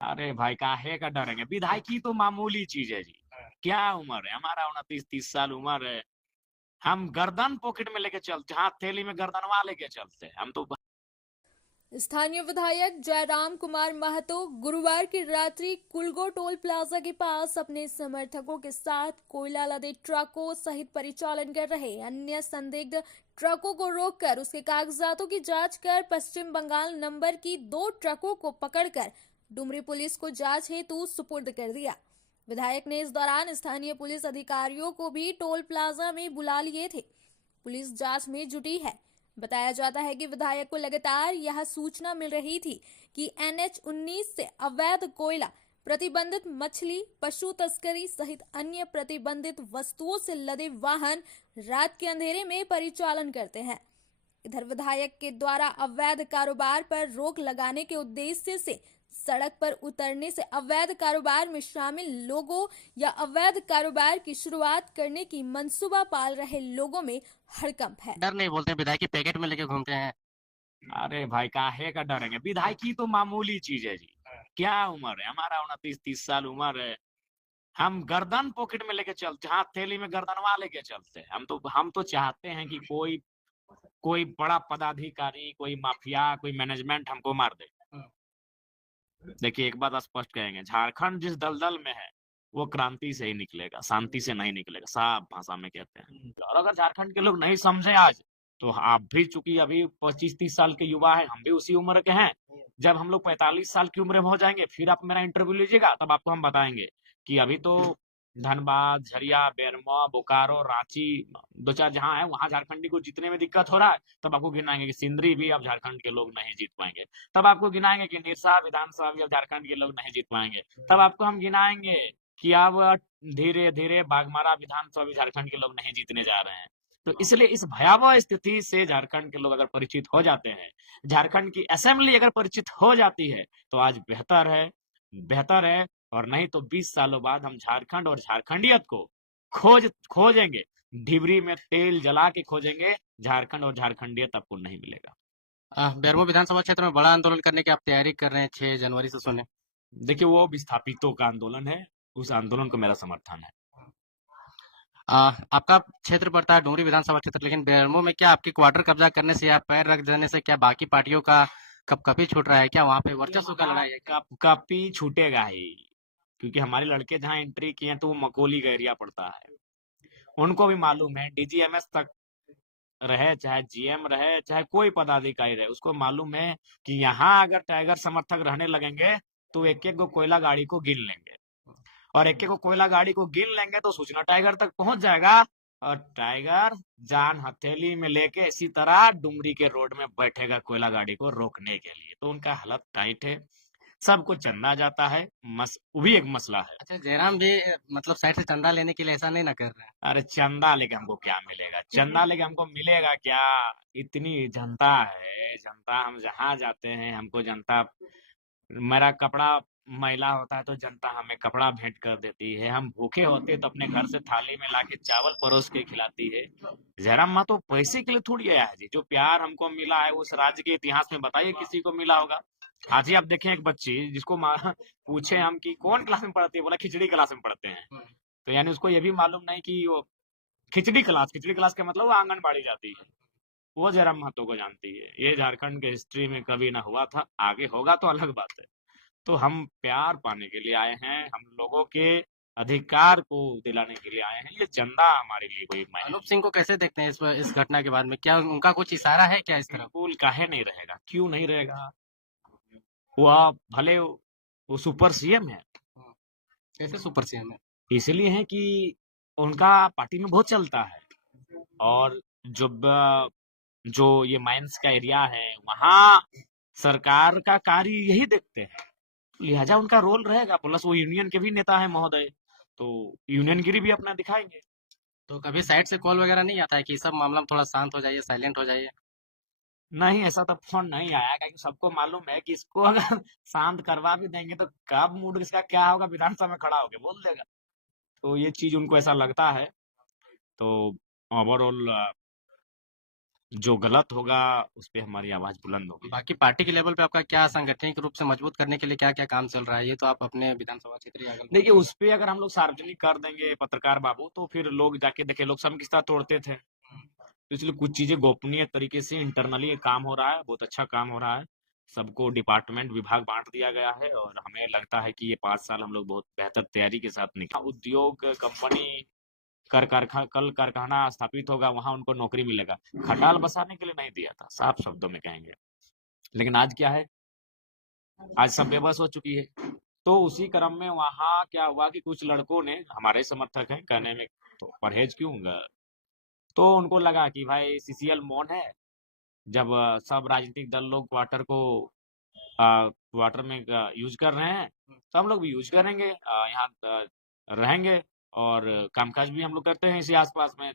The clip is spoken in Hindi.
अरे भाई काहे का डरेंगे, विधायकी तो मामूली चीज है जी। क्या उम्र है हमारा, 29-30 साल उम्र है। हम गर्दन पॉकेट में लेके चलते, हाथ थैली में गर्दनवा लेके चलते हैं हम तो। स्थानीय विधायक जयराम कुमार महतो गुरुवार की रात्रि कुलगो टोल प्लाजा के पास अपने समर्थकों के साथ कोयला लदे ट्रकों सहित परिचालन कर रहे अन्य संदिग्ध ट्रकों को रोककर उसके कागजातों की जांच कर पश्चिम बंगाल नंबर की 2 ट्रकों को पकड़कर डुमरी पुलिस को जांच हेतु सुपुर्द कर दिया। विधायक ने इस दौरान स्थानीय पुलिस अधिकारियों को भी टोल प्लाजा में बुला लिए थे। पुलिस जांच में जुटी है। बताया जाता है कि विधायक को लगातार यह सूचना मिल रही थी कि NH-19 से अवैध कोयला, प्रतिबंधित मछली, पशु तस्करी सहित अन्य प्रतिबंधित वस्तुओं से लदे वाहन रात के अंधेरे में परिचालन करते हैं। इधर विधायक के द्वारा अवैध कारोबार पर रोक लगाने के उद्देश्य से सड़क पर उतरने से अवैध कारोबार में शामिल लोगों या अवैध कारोबार की शुरुआत करने की मंसूबा पाल रहे लोगों में हड़कंप है। डर नहीं बोलते, विधायक की पैकेट में लेके घूमते हैं। अरे भाई काहे का डरेंगे, विधायकी तो मामूली चीज है जी। क्या उम्र है हमारा, 29-30 साल उम्र है। हम गर्दन पॉकेट में लेके चलते, हाथ थैली में गर्दनवा लेके चलते हैं हम तो चाहते हैं कि कोई कोई बड़ा पदाधिकारी, कोई माफिया, कोई मैनेजमेंट हमको मार दे। देखिए एक बात स्पष्ट कहेंगे, झारखंड जिस दलदल में है वो क्रांति से ही निकलेगा, शांति से नहीं निकलेगा, साफ भाषा में कहते हैं। और अगर झारखंड के लोग नहीं समझे आज, तो आप भी चूंकि अभी 25-30 साल के युवा है, हम भी उसी उम्र के हैं। जब हम लोग 45 साल की उम्र में हो जाएंगे, फिर आप मेरा इंटरव्यू लीजिएगा, तब आपको हम बताएंगे कि अभी तो धनबाद, झरिया, बेरमो, बोकारो, रांची, दो चार जहां है वहां झारखंडी को जीतने में दिक्कत हो रहा है। तब आपको गिनाएंगे कि सिंदरी भी अब झारखंड के लोग नहीं जीत पाएंगे। तब आपको गिनाएंगे कि निरसा विधानसभा भी अब झारखंड के लोग नहीं जीत पाएंगे। तब आपको हम गिनाएंगे कि अब धीरे धीरे बाघमारा विधानसभा भी झारखंड के लोग नहीं जीतने जा रहे हैं। तो इसलिए इस भयावह स्थिति से झारखंड के लोग अगर परिचित हो जाते हैं, झारखंड की असेंबली अगर परिचित हो जाती है, तो आज बेहतर है। और नहीं तो 20 सालों बाद हम झारखंड और झारखंडियत को खोजेंगे, ढिबरी में तेल जला के खोजेंगे। झारखंड और झारखंडियत आपको नहीं मिलेगा। बेरमो विधानसभा क्षेत्र में बड़ा आंदोलन करने की आप तैयारी कर रहे हैं, 6 जनवरी से सुने। देखिए वो विस्थापितों का आंदोलन है, उस आंदोलन को मेरा समर्थन है। आपका क्षेत्र पड़ता है डुमरी विधानसभा क्षेत्र, लेकिन बेरमो में क्या आपकी क्वार्टर कब्जा करने से या पैर रख देने से क्या बाकी पार्टियों का कपकपी छूट रहा है? क्या वहां पे वर्चस्व का लड़ाई है क्या? कपी छूटेगा ही, क्योंकि हमारे लड़के जहाँ एंट्री किए हैं तो वो मकोली का एरिया पड़ता है। उनको भी मालूम है, DGMS तक रहे, चाहे GM रहे, चाहे कोई पदाधिकारी रहे, उसको मालूम है कि यहाँ अगर टाइगर समर्थक रहने लगेंगे तो एक एक को कोयला गाड़ी को गिन लेंगे, और एक एक को कोयला गाड़ी को गिन लेंगे तो सूचना टाइगर तक पहुंच जाएगा। और टाइगर जान हथेली में लेके इसी तरह डुमरी के रोड में बैठेगा कोयला गाड़ी को रोकने के लिए। तो उनका हालत टाइट है, सबको चंदा जाता है, वो भी एक मसला है। अच्छा, जयराम भी मतलब साइड से चंदा लेने के लिए ऐसा नहीं ना कर रहे हैं? अरे चंदा लेके हमको क्या मिलेगा, चंदा लेके हमको मिलेगा क्या? इतनी जनता है, जनता, हम जहाँ जाते हैं हमको जनता, मेरा कपड़ा मैला होता है तो जनता हमें कपड़ा भेंट कर देती है। हम भूखे होते तो अपने घर से थाली में लाके चावल परोस के खिलाती है। जयराम माँ तो पैसे के लिए थोड़ी आया है जी। जो प्यार हमको मिला है उस राज्य के इतिहास में बताइए किसी को मिला होगा? आज ही आप देखें एक बच्ची जिसको पूछे हम कि कौन क्लास में पढ़ती है, बोला खिचड़ी क्लास में पढ़ते हैं। तो यानी उसको ये भी मालूम नहीं कि वो खिचड़ी क्लास का मतलब वो आंगनबाड़ी जाती है। वो जयराम महतो को जानती है। ये झारखंड के हिस्ट्री में कभी ना हुआ था, आगे होगा तो अलग बात है। तो हम प्यार पाने के लिए आए हैं, हम लोगों के अधिकार को दिलाने के लिए आए हैं। ये चंदा हमारे लिए कोई मायने अनूप नहीं। सिंह को कैसे देखते हैं इस घटना के बाद में? क्या उनका कुछ इशारा है क्या इस तरफ? बिल्कुल काहे नहीं रहेगा, क्यों नहीं रहेगा? वो भले वो सुपर CM है, कैसे सुपर सीएम है? इसलिए है कि उनका पार्टी में बहुत चलता है। और जो ये माइंस का एरिया है वहाँ सरकार का कार्य यही देखते हैं, लिहाजा उनका रोल रहेगा। प्लस वो यूनियन के भी नेता है महोदय, तो यूनियनगिरी भी अपना दिखाएंगे। तो कभी साइड से कॉल वगैरह नहीं आता है कि सब मामला में थोड़ा शांत हो जाइए, साइलेंट हो जाइए? नहीं, ऐसा तो फोन नहीं आया, क्योंकि सबको मालूम है कि इसको अगर शांत करवा भी देंगे तो कब मूड इसका क्या होगा, विधानसभा में खड़ा होके बोल देगा। तो ये चीज उनको ऐसा लगता है। तो ओवरऑल जो गलत होगा उस पे हमारी आवाज बुलंद होगी। बाकी पार्टी के लेवल पे आपका क्या सांगठनिक रूप से मजबूत करने के लिए क्या-क्या काम चल रहा है? ये तो आप अपने विधानसभा क्षेत्र या अगल-बगल देखिए उस पे अगर हम लोग सार्वजनिक कर देंगे पत्रकार बाबू, तो फिर लोग जाके देखे, लोग सब किस तरह तोड़ते थे। तो इसलिए कुछ चीजें गोपनीय तरीके से इंटरनली काम हो रहा है, बहुत अच्छा काम हो रहा है। सबको डिपार्टमेंट विभाग बांट दिया गया है और हमें लगता है कि ये 5 साल हम लोग बहुत बेहतर तैयारी के साथ निकल। उद्योग कंपनी कल कारखाना स्थापित होगा, वहां उनको नौकरी मिलेगा। खटाल बसाने के लिए नहीं दिया था, साफ शब्दों में कहेंगे। लेकिन आज क्या है, आज सब बेबस हो चुकी है। तो उसी क्रम में वहां क्या हुआ कि कुछ लड़कों ने, हमारे समर्थक हैं कहने में, तो परहेज क्यों, तो उनको लगा कि भाई सीसीएल मौन है, जब सब राजनीतिक दल लोग क्वार्टर में यूज कर रहे हैं, तो हम लोग भी यूज करेंगे, यहाँ रहेंगे और कामकाज भी हम लोग करते हैं इसी आसपास में।